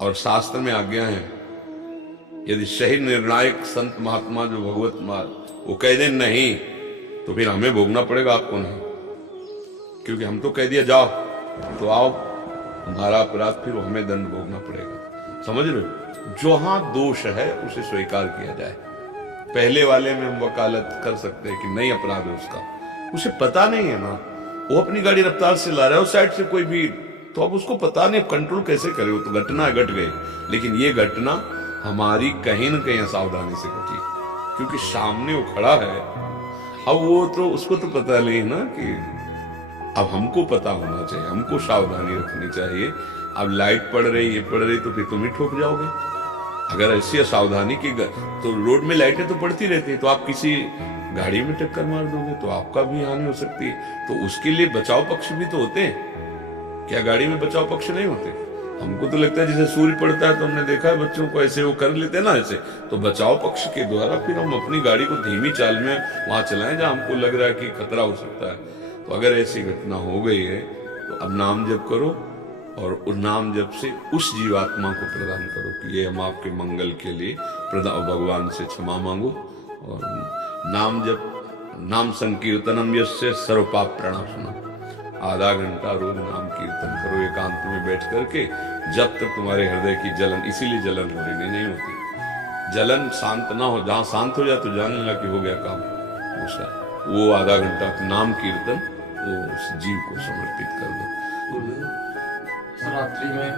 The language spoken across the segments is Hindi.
और शास्त्र में आज्ञा है, यदि सही निर्णायक संत महात्मा जो भगवत मार्ग वो कह दें नहीं, तो फिर हमें भोगना पड़ेगा, आपको नहीं। क्योंकि हम तो कह दिया जाओ तो आओ, हमारा अपराध फिर हमें दंड भोगना पड़ेगा। समझ रहे हो? जहां दोष है उसे स्वीकार किया जाए। पहले वाले में हम वकालत कर सकते हैं कि नहीं अपराध है उसका, उसे पता नहीं है ना, वो अपनी गाड़ी रफ्तार से ला रहा है उस साइड से कोई भी, तो अब उसको पता नहीं, कंट्रोल कैसे करे? वो तो घटना घट गई, लेकिन ये घटना हमारी कहीं ना कहीं असावधानी से घटी, क्योंकि सामने वो खड़ा है। अब वो तो उसको तो पता नहीं ना कि अब हमको पता होना चाहिए, हमको सावधानी रखनी चाहिए। अब लाइट पड़ रही, ये पड़ रही, तो फिर तुम ही ठोक जाओगे। अगर ऐसी असावधानी की, तो रोड में लाइटें तो पड़ती रहती है, तो आप किसी गाड़ी में टक्कर मार दोगे तो आपका भी हानि हो सकती है। तो उसके लिए बचाव पक्ष भी तो होते हैं। क्या गाड़ी में बचाव पक्ष नहीं होते? हमको तो लगता है जैसे सूर्य पड़ता है तो हमने देखा है बच्चों को ऐसे वो कर लेते हैं ना ऐसे, तो बचाव पक्ष के द्वारा फिर हम अपनी गाड़ी को धीमी चाल में वहां चलाएं जहां हमको लग रहा है कि खतरा हो सकता है। तो अगर ऐसी घटना हो गई है तो अब नाम जप करो, और उस नाम जप से उस जीवात्मा को प्रदान करो कि ये हम आपके मंगल के लिए भगवान से क्षमा मांगो। और नाम जप, नाम संकीर्तनम यस्य सर्व पाप प्रणाशनम, आधा घंटा रोज नाम कीर्तन करो एकांत में बैठ करके, जब तक तुम्हारे हृदय की जलन, इसीलिए जलन हो रही नहीं होती, जलन शांत ना हो, जहां शांत हो जाए तो जान लेना कि हो गया काम उसका। वो आधा घंटा नाम कीर्तन वो उस जीव को समर्पित कर दो। रात्रि में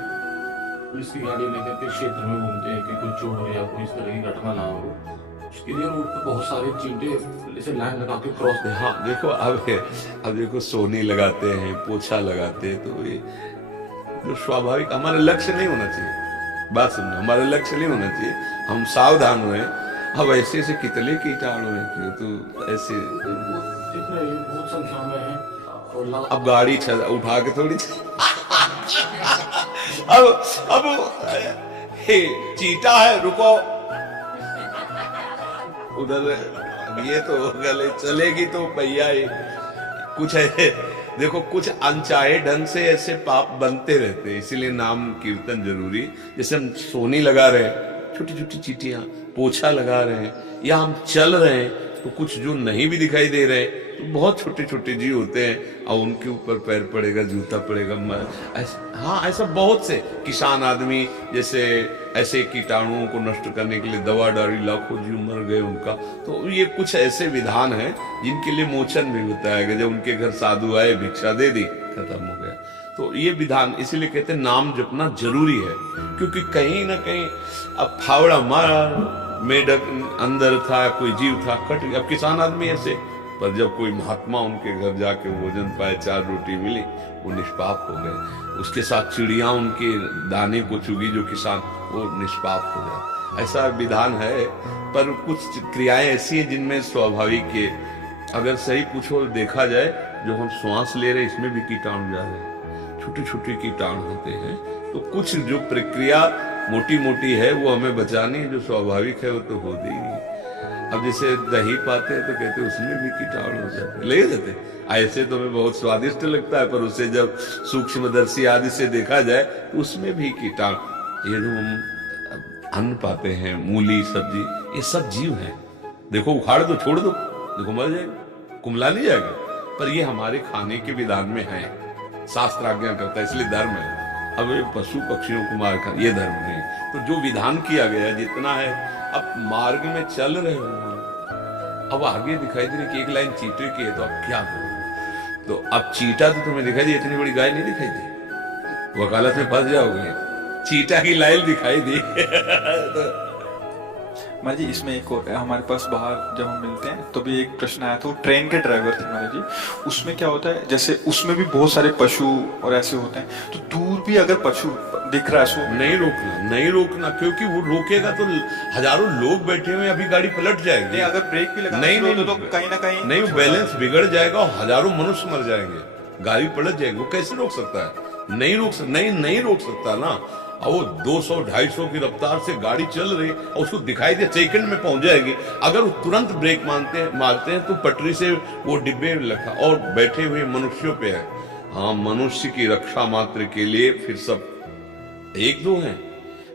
पुलिस की गाड़ी लेकर के क्षेत्र में घूमते हैं कि कोई चोर या कोई इस तरह की घटना ना हो, उसके लिए रोड पे बहुत सारे चींटे जैसे लाइन लगा के क्रॉस। हाँ देखो, अब देखो सोनी लगाते हैं, पोछा लगाते हैं, तो ये जो स्वाभाविक हमारा लक्ष्य नहीं होना चाहिए। बात सुनना, हमारा लक्ष्य नहीं होना चाहिए, हम सावधान हुए। अब ऐसे ऐसे कितने कीटाणु हैं, तो ऐसे बहुत संख्या में है। अब गाड़ी उठा के थोड़ी अब हे चीटा है, रुको उधर, अब ये तो गले चलेगी तो पहिया ही कुछ है। देखो कुछ अनचाहे ढंग से ऐसे पाप बनते रहते हैं, इसीलिए नाम कीर्तन जरूरी। जैसे हम सोनी लगा रहे हैं, छोटी छोटी चीटियां, पोछा लगा रहे हैं, या हम चल रहे हैं तो कुछ जो नहीं भी दिखाई दे रहे हैं, तो बहुत छोटे छोटे जीव होते हैं, और उनके ऊपर पैर पड़ेगा, जूता पड़ेगा, हाँ ऐसा बहुत से किसान आदमी जैसे ऐसे कीटाणुओं को नष्ट करने के लिए दवा डाली, लाखों जीव मर गए उनका। तो ये कुछ ऐसे विधान हैं जिनके लिए मोचन भी होता है, जब उनके घर साधु आए, भिक्षा दे दी, खत्म हो गया। तो ये विधान इसीलिए कहते हैं नाम जपना जरूरी है, क्योंकि कहीं ना कहीं अब फावड़ा मारा, मेढक अंदर था, कोई जीव था, कट गया। अब किसान आदमी ऐसे, पर जब कोई महात्मा उनके घर जाके भोजन पाए, 4 रोटी मिली, वो निष्पाप हो गए। उसके साथ चिड़िया उनके दाने को चुगी, जो किसान, वो निष्पाप हो गया। ऐसा विधान है, पर कुछ क्रियाएं ऐसी हैं जिनमें स्वाभाविक है। अगर सही पूछो देखा जाए, जो हम श्वास ले रहे हैं इसमें भी कीटाणु जा रहे हैं, छोटे छोटे कीटाणु होते हैं। तो कुछ जो प्रक्रिया मोटी मोटी है वो हमें बचानी है, जो स्वाभाविक है वो तो होती ही नहीं। अब जैसे दही पाते हैं तो कहते हैं उसमें भी कीटाणु हो जाते, ले जाते। ऐसे तो हमें बहुत स्वादिष्ट लगता है, पर उसे जब सूक्ष्मदर्शी आदि से देखा जाए तो उसमें भी कीटाणु। ये जो हम अन्न पाते हैं, मूली सब्जी, ये सब जीव हैं। देखो उखाड़ दो, छोड़ दो, देखो मर जाएगा, कुमला नहीं जाएगा, पर ये हमारे खाने के विधान में है, शास्त्र आज्ञा करता है, इसलिए धर्म है। अब ये पशु पक्षियों को मार कर, ये धर्म नहीं। तो जो विधान किया गया जितना है, अब मार्ग में चल रहे हो, अब आगे दिखाई दे रही कि एक लाइन चीटे की है, तो अब क्या करोगे? तो अब चीटा तो तुम्हें दिखाई दी, इतनी बड़ी गाय नहीं दिखाई दी, वकालत में फंस जाओगे। चीटा की लाइन दिखाई दी तो महाराज जी इसमें एक और हमारे पास बाहर जब हम मिलते हैं तो भी एक प्रश्न आया था, वो ट्रेन के ड्राइवर थे महाराज जी। उसमें क्या होता है, जैसे उसमें भी बहुत सारे पशु और ऐसे होते हैं, तो दूर भी अगर पशु दिख रहा है सो नहीं रोकना, नहीं रोकना, क्योंकि वो रोकेगा तो हजारों लोग बैठे हुए, अभी गाड़ी पलट जाएगी। नहीं, अगर ब्रेक भी लगा नहीं तो कहीं ना कहीं नहीं, बैलेंस बिगड़ जाएगा और हजारों मनुष्य मर जाएंगे, गाड़ी पलट जाएगी। वो कैसे रोक सकता है? नहीं रोक सकता, नहीं रोक सकता ना। और वो 200-250 की रफ्तार से गाड़ी चल रही और उसको दिखाई दे सेकंड में पहुंच जाएगी। अगर वो तुरंत ब्रेक मारते हैं तो पटरी से वो डिब्बे लगा और बैठे हुए मनुष्यों पे है। हाँ, मनुष्य की रक्षा मात्र के लिए फिर सब एक दो हैं,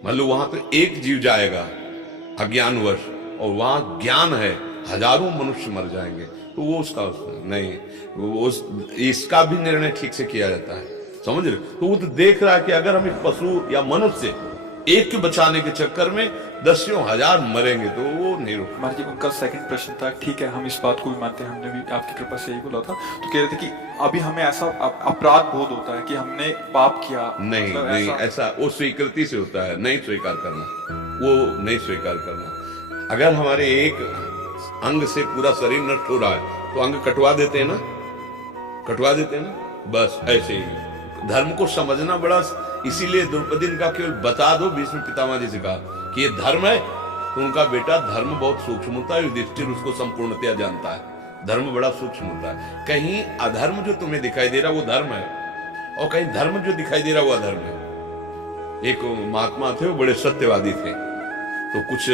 मान लो वहां तो एक जीव जाएगा अज्ञानवश, और वहां ज्ञान है, हजारों मनुष्य मर जाएंगे, तो वो उसका नहीं, वो इसका भी निर्णय ठीक से किया जाता है, समझ रहे? तो वो तो देख रहा है कि अगर हम इस पशु या मनुष्य एक के बचाने के चक्कर में दसियों हजार मरेंगे तो वो नहीं रुक। महाराज जी उनका सेकंड प्रश्न था, ठीक है हम इस बात को भी मानते हैं, हमने भी आपकी कृपा से यही बोला था, तो कह रहे थे कि अभी हमें ऐसा अपराध बोध होता है कि हमने पाप किया। नहीं मतलब नहीं, ऐसा वो स्वीकृति से होता है, नहीं स्वीकार करना, वो नहीं स्वीकार करना। अगर हमारे एक अंग से पूरा शरीर नष्ट हो रहा है तो अंग कटवा देते हैं ना, कटवा देते हैं ना, बस ऐसे ही। धर्म को समझना बड़ा, इसीलिए द्रौपदी का केवल बता दो, भीष्म पितामह जी से कहा कि ये धर्म है, तो उनका बेटा धर्म बहुत सूक्ष्म होता है, युधिष्ठिर उसको संपूर्णतया जानता है, धर्म बड़ा सूक्ष्म होता है। कहीं अधर्म जो तुम्हें दिखाई दे रहा वो धर्म है, और कहीं धर्म जो दिखाई दे रहा वो अधर्म है। एक महात्मा थे, वो बड़े सत्यवादी थे, तो कुछ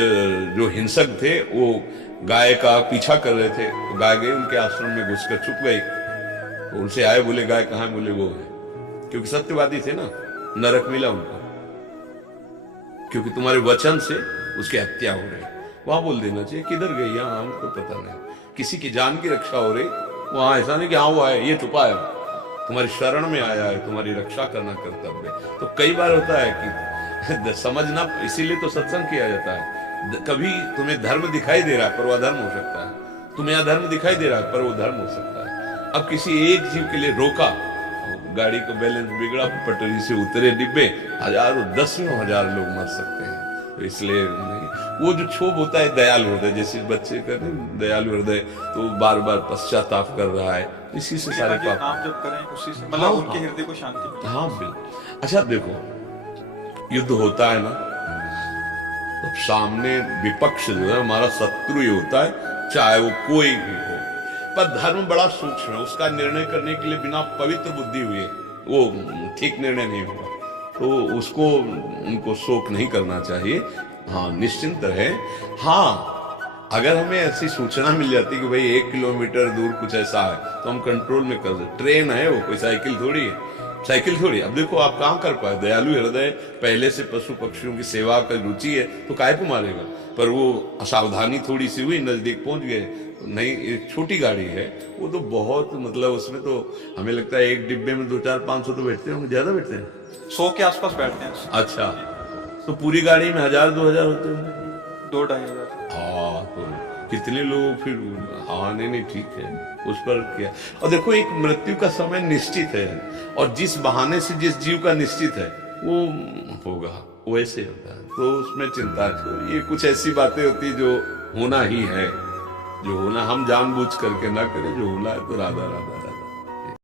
जो हिंसक थे वो गाय का पीछा कर रहे थे, तो गाय गई उनके आश्रम में घुसकर छुप गई, तो उनसे आए, बोले गाय कहाँ है? बोले वो है, क्योंकि सत्यवादी थे ना, नरक मिला उनको, क्योंकि तुम्हारे वचन से उसकी हत्या हो रही। वहां बोल देना चाहिए किधर गई, यहाँ हमको पता नहीं, किसी की जान की रक्षा हो रही, वहां ऐसा नहीं कि हाँ वो आए, ये छुपा है, तुम्हारी शरण में आया है, तुम्हारी रक्षा करना कर्तव्य। तो कई बार होता है कि समझना, इसीलिए तो सत्संग किया जाता है। कभी तुम्हें धर्म दिखाई दे रहा है पर वो अधर्म हो सकता है, तुम्हें अधर्म दिखाई दे रहा है पर वो धर्म हो सकता है। अब किसी एक जीव के लिए रोका, गाड़ी का बैलेंस बिगड़ा, पटरी से उतरे डिब्बे, हजारों दसियों हजार लोग मर सकते हैं। तो इसलिए नहीं, वो जो क्षोभ होता है दयालु हृदय, जैसे बच्चे का नहीं दयालु हृदय, तो बार बार पश्चाताप कर रहा है, इसी से सारे पाप। नाम जब करें उसी से मतलब उनके हृदय को शांति मिलती है। हाँ बिल्कुल। अच्छा देखो, युद्ध होता है ना, तो सामने विपक्ष जो है हमारा शत्रु ही होता है, चाहे वो कोई भी हो, पर धर्म बड़ा सूक्ष्म है, उसका निर्णय करने के लिए बिना पवित्र बुद्धि हुए वो ठीक निर्णय नहीं होगा, तो उसको उनको शोक नहीं करना चाहिए। हाँ निश्चिंत रहे। हाँ अगर हमें ऐसी सूचना मिल जाती कि भाई 1 किलोमीटर दूर कुछ ऐसा है, तो हम कंट्रोल में कर सकते। ट्रेन है, वो कोई साइकिल थोड़ी है, साइकिल थोड़ी। अब देखो आप कहाँ कर पाए, दयालु हृदय, पहले से पशु पक्षियों की सेवा का रुचि है, तो काहे को मारेगा, पर वो असावधानी थोड़ी सी हुई, नजदीक पहुंच गए। नहीं, एक छोटी गाड़ी है, वो तो बहुत मतलब उसमें तो हमें लगता है एक डिब्बे में 200-500 तो बैठते होंगे, ज्यादा बैठते हैं, 100 के आसपास बैठते हैं। अच्छा, तो पूरी गाड़ी में 1000-2000 होते हैं, 2-2.5 हजार। हाँ तो कितने लोग फिर, हाँ नहीं ठीक है, उस पर क्या। और देखो एक मृत्यु का समय निश्चित है, और जिस बहाने से जिस जीव का निश्चित है वो होगा, वैसे होता है, तो उसमें चिंता है। ये कुछ ऐसी बातें होती जो होना ही है, जो होना हम जानबूझ करके ना करें, जो होना है तो राधा राधा राधा।